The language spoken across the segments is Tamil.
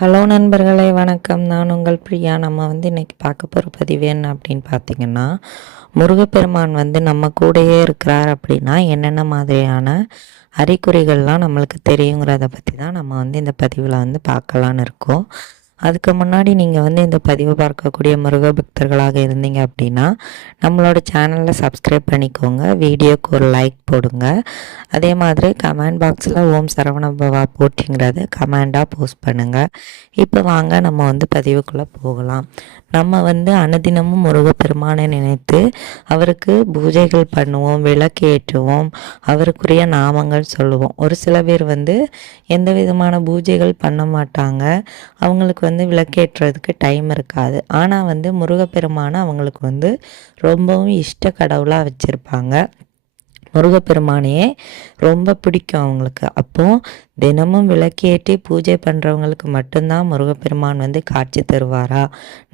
ஹலோ நண்பர்களே வணக்கம். நான் உங்கள் பிரியா. நம்ம வந்து இன்றைக்கி பார்க்க போகிற பதிவு என்ன அப்படின்னு பார்த்தீங்கன்னா முருகப்பெருமான் வந்து நம்ம கூடயே இருக்கிறார் அப்படின்னா என்னென்ன மாதிரியான அறிகுறிகள்லாம் நம்மளுக்கு தெரியுங்கிறத பற்றி தான் நம்ம வந்து இந்த பதிவில் வந்து பார்க்கலான்னு இருக்கோம். அதுக்கு முன்னாடி நீங்கள் வந்து இந்த பதிவை பார்க்கக்கூடிய முருக பக்தர்களாக இருந்தீங்க அப்படின்னா நம்மளோட சேனலில் சப்ஸ்கிரைப் பண்ணிக்கோங்க. வீடியோக்கு ஒரு லைக் போடுங்க. அதே மாதிரி கமெண்ட் பாக்ஸில் ஓம் சரவணபவா போட்டிங்கிறத கமெண்டாக போஸ்ட் பண்ணுங்கள் இப்போ வாங்க நம்ம வந்து பதிவுக்குள்ளே போகலாம். நம்ம வந்து அனுதினமும் முருகப்பெருமானை நினைத்து அவருக்கு பூஜைகள் பண்ணுவோம் விளக்கு ஏற்றுவோம் அவருக்குரிய நாமங்கள் சொல்லுவோம். ஒரு சில பேர் வந்து எந்த விதமான பூஜைகள் பண்ண மாட்டாங்க. அவங்களுக்கு வந்து விளக்கேற்றுறதுக்கு டைம் இருக்காது. ஆனால் வந்து முருகப்பெருமானை அவங்களுக்கு வந்து ரொம்பவும் இஷ்ட கடவுளாக வச்சுருப்பாங்க. முருகப்பெருமானையே ரொம்ப பிடிக்கும் அவங்களுக்கு. அப்போது தினமும் விளக்கேற்றி பூஜை பண்ணுறவங்களுக்கு மட்டும்தான் முருகப்பெருமான் வந்து காட்சி தருவாரா?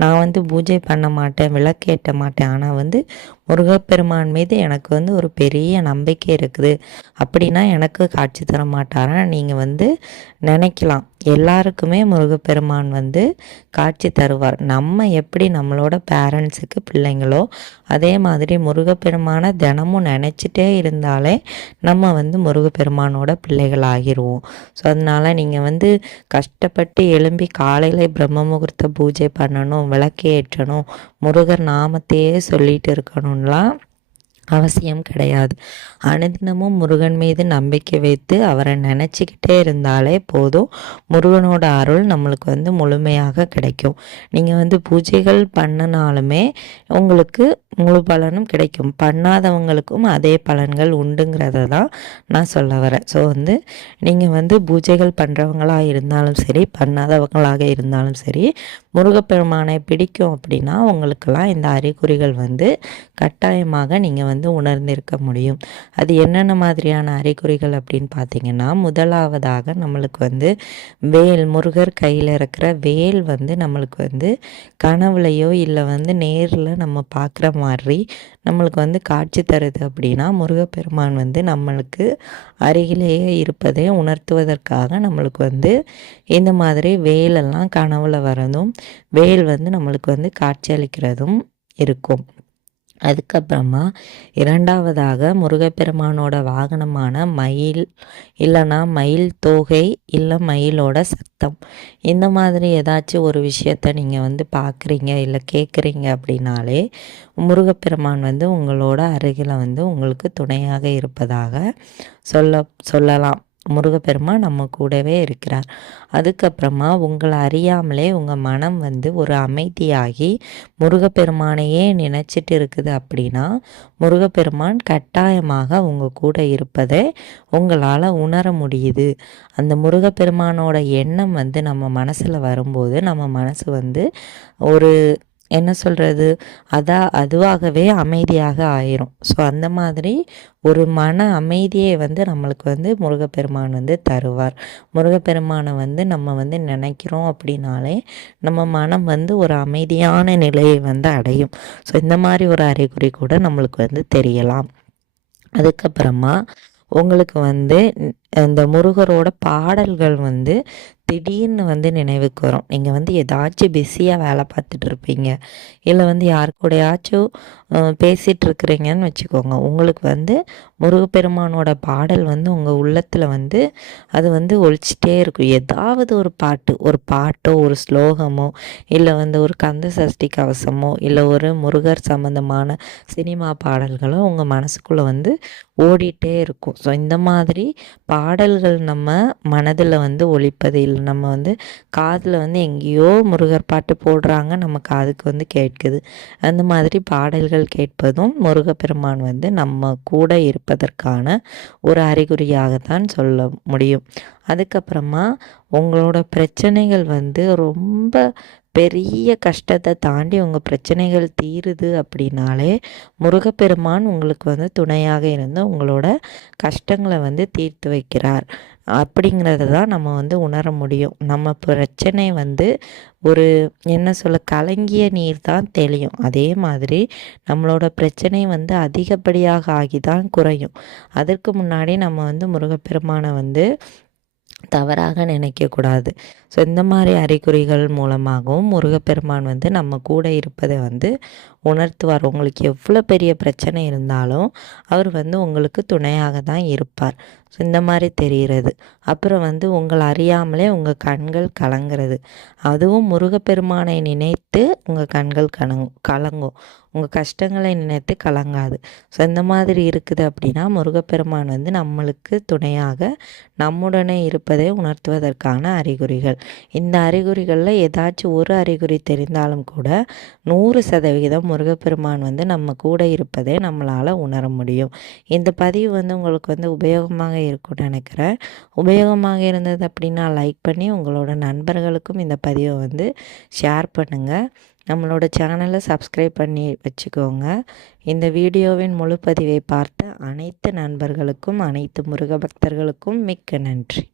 நான் வந்து பூஜை பண்ண மாட்டேன் விளக்கேற்ற மாட்டேன். ஆனால் வந்து முருகப்பெருமான் மீது எனக்கு வந்து ஒரு பெரிய நம்பிக்கை இருக்குது. அப்படின்னா எனக்கு காட்சி தர மாட்டாரா? நீங்கள் வந்து நினைக்கலாம். எல்லாருக்குமே முருகப்பெருமான் வந்து காட்சி தருவார். நம்ம எப்படி நம்மளோட பேரண்ட்ஸுக்கு பிள்ளைங்களோ அதே மாதிரி முருகப்பெருமானை தினமும் நினச்சிட்டே இருந்தாலே நம்ம வந்து முருகப்பெருமானோட பிள்ளைகள் ஆகிருவோம் ஸோ அதனால் நீங்கள் வந்து கஷ்டப்பட்டு எழும்பி காலையில் பிரம்ம முகூர்த்த பூஜை பண்ணணும் விளக்கேற்றணும் முருகர் நாமத்தையே சொல்லிட்டு இருக்கணும்லாம் அவசியம் கிடையாது. அனுதினமும் முருகன் மீது நம்பிக்கை வைத்து அவரை நினச்சிக்கிட்டே இருந்தாலே போதும். முருகனோட அருள் நம்மளுக்கு வந்து முழுமையாக கிடைக்கும். நீங்கள் வந்து பூஜைகள் பண்ணினாலுமே உங்களுக்கு முழு பலனும் கிடைக்கும். பண்ணாதவங்களுக்கும் அதே பலன்கள் உண்டுங்கிறத தான் நான் சொல்ல வரேன். ஸோ வந்து நீங்கள் வந்து பூஜைகள் பண்ணுறவங்களாக இருந்தாலும் சரி பண்ணாதவங்களாக இருந்தாலும் சரி முருகப்பெருமானை பிடிக்கும் அப்படின்னா உங்களுக்கெல்லாம் இந்த அறிகுறிகள் வந்து கட்டாயமாக நீங்கள் வந்து உணர்ந்திருக்க முடியும். அது என்னென்ன மாதிரியான அறிகுறிகள் அப்படின்னு பார்த்தீங்கன்னா முதலாவதாக நம்மளுக்கு வந்து வேல் முருகர் கையில் இருக்கிற வேல் வந்து நம்மளுக்கு வந்து கனவுலையோ இல்லை வந்து நேரில் நம்ம பார்க்குற மாதிரி நம்மளுக்கு வந்து காட்சி தருது அப்படின்னா முருகப்பெருமான் வந்து நம்மளுக்கு அருகிலேயே இருப்பதை உணர்த்துவதற்காக நம்மளுக்கு வந்து இந்த மாதிரி வேலெல்லாம் கனவுல வரதும் வேல் வந்து நம்மளுக்கு வந்து காட்சி அளிக்கிறதும் இருக்கும். அதுக்கப்புறமா இரண்டாவதாக முருகப்பெருமானோட வாகனமான மயில் இல்லைன்னா மயில் தோகை இல்லை மயிலோட சத்தம். இந்த மாதிரி ஏதாச்சும் ஒரு விஷயத்த நீங்கள் வந்து பார்க்குறீங்க இல்லை கேட்குறீங்க அப்படின்னாலே முருகப்பெருமான் வந்து உங்களோட அருகில் வந்து உங்களுக்கு துணையாக இருப்பதாக சொல்ல சொல்லலாம். முருகப்பெருமான் நம்ம கூடவே இருக்கிறார். அதுக்கப்புறமா உங்களை அறியாமலே உங்கள் மனம் வந்து ஒரு அமைதியாகி முருகப்பெருமானையே நினச்சிட்டு இருக்குது அப்படின்னா முருகப்பெருமான் கட்டாயமாக உங்கள் கூட இருப்பதை உங்களால் உணர முடியுது. அந்த முருகப்பெருமானோட எண்ணம் வந்து நம்ம மனசில் வரும்போது நம்ம மனசு வந்து ஒரு என்ன சொல்கிறது அதான் அதுவாகவே அமைதியாக ஆயிரும். ஸோ அந்த மாதிரி ஒரு மன அமைதியை வந்து நம்மளுக்கு வந்து முருகப்பெருமான் வந்து தருவார். முருகப்பெருமானை வந்து நம்ம வந்து நினைக்கிறோம் அப்படின்னாலே நம்ம மனம் வந்து ஒரு அமைதியான நிலையை வந்து அடையும். ஸோ இந்த மாதிரி ஒரு அறிகுறி கூட நம்மளுக்கு வந்து தெரியலாம். அதுக்கப்புறமா உங்களுக்கு வந்து இந்த முருகரோட பாடல்கள் வந்து திடீர்னு வந்து நினைவுக்கு வரும். நீங்கள் வந்து ஏதாச்சும் பிஸியாக வேலை பார்த்துட்டு இருப்பீங்க. இல்லை வந்து யார் கூடயாச்சும் பேசிகிட்டு இருக்கிறீங்கன்னு வச்சுக்கோங்க. உங்களுக்கு வந்து முருகப்பெருமானோட பாடல் வந்து உங்கள் உள்ளத்தில் வந்து அது வந்து ஒழிச்சிட்டே இருக்கும். ஏதாவது ஒரு பாட்டு ஒரு பாட்டோ ஒரு ஸ்லோகமோ இல்லை வந்து ஒரு கந்த சஷ்டி கவசமோ இல்லை ஒரு முருகர் சம்மந்தமான சினிமா பாடல்களோ உங்கள் மனசுக்குள்ளே வந்து ஓடிட்டே இருக்கும். ஸோ இந்த மாதிரி பாடல்கள் நம்ம மனதில் வந்து ஒழிப்பது இல்லை. நம்ம வந்து காதில் வந்து எங்கேயோ முருகர் பாட்டு போடுறாங்க நம்ம காதுக்கு வந்து கேட்குது. அந்த மாதிரி பாடல்கள் கேட்பதும் முருகப்பெருமான் வந்து நம்ம கூட இருப்பதற்கான ஒரு அறிகுறியாகத்தான் சொல்ல முடியும். அதுக்கப்புறமா உங்களோட பிரச்சனைகள் வந்து ரொம்ப பெரிய கஷ்டத்தை தாண்டி உங்கள் பிரச்சனைகள் தீருது அப்படின்னாலே முருகப்பெருமான் உங்களுக்கு வந்து துணையாக இருந்து உங்களோட கஷ்டங்களை வந்து தீர்த்து வைக்கிறார். அப்படிங்கிறத தான் நம்ம வந்து உணர முடியும். நம்ம பிரச்சனை வந்து ஒரு என்ன சொல்ல கலங்கிய நீர் தான் தெளியும். அதே மாதிரி நம்மளோட பிரச்சனை வந்து அதிகப்படியாக ஆகி தான் குறையும். அதற்கு முன்னாடி நம்ம வந்து முருகப்பெருமானை வந்து தவறாக நினைக்கக்கூடாது ஸோ இந்த மாதிரி அறிகுறிகள் மூலமாகவும் முருகப்பெருமான் வந்து நம்ம கூட இருப்பதை வந்து உணர்த்துவார். உங்களுக்கு எவ்வளோ பெரிய பிரச்சனை இருந்தாலும் அவர் வந்து உங்களுக்கு துணையாக தான் இருப்பார். ஸோ இந்த மாதிரி தெரிகிறது. அப்புறம் வந்து உங்களை அறியாமலே உங்கள் கண்கள் கலங்கிறது. அதுவும் முருகப்பெருமானை நினைத்து உங்கள் கண்கள் கலங் கலங்கும். உங்கள் கஷ்டங்களை நினைத்து கலங்காது. ஸோ இந்த மாதிரி இருக்குது அப்படின்னா முருகப்பெருமான் வந்து நம்மளுக்கு துணையாக நம்முடனே இருப்பதை உணர்த்துவதற்கான அறிகுறிகள். இந்த அறிகுறிகளில் ஏதாச்சும் ஒரு அறிகுறி தெரிந்தாலும் கூட நூறு சதவிகிதம் முருகப்பெருமான் வந்து நம்ம கூட இருப்பதை நம்மளால் உணர முடியும். இந்த பதிவு வந்து உங்களுக்கு வந்து உபயோகமாக உபயோகமாக இருக்கும்னு நினைக்கிறேன். உபயோகமாக இருந்தது அப்படின்னா லைக் பண்ணி உங்களோட நண்பர்களுக்கும் இந்த பதிவை வந்து ஷேர் பண்ணுங்கள் நம்மளோட சேனலை சப்ஸ்கிரைப் பண்ணி வச்சுக்கோங்க. இந்த வீடியோவின் முழு பதிவை பார்த்த அனைத்து நண்பர்களுக்கும் அனைத்து முருக பக்தர்களுக்கும் மிக்க நன்றி.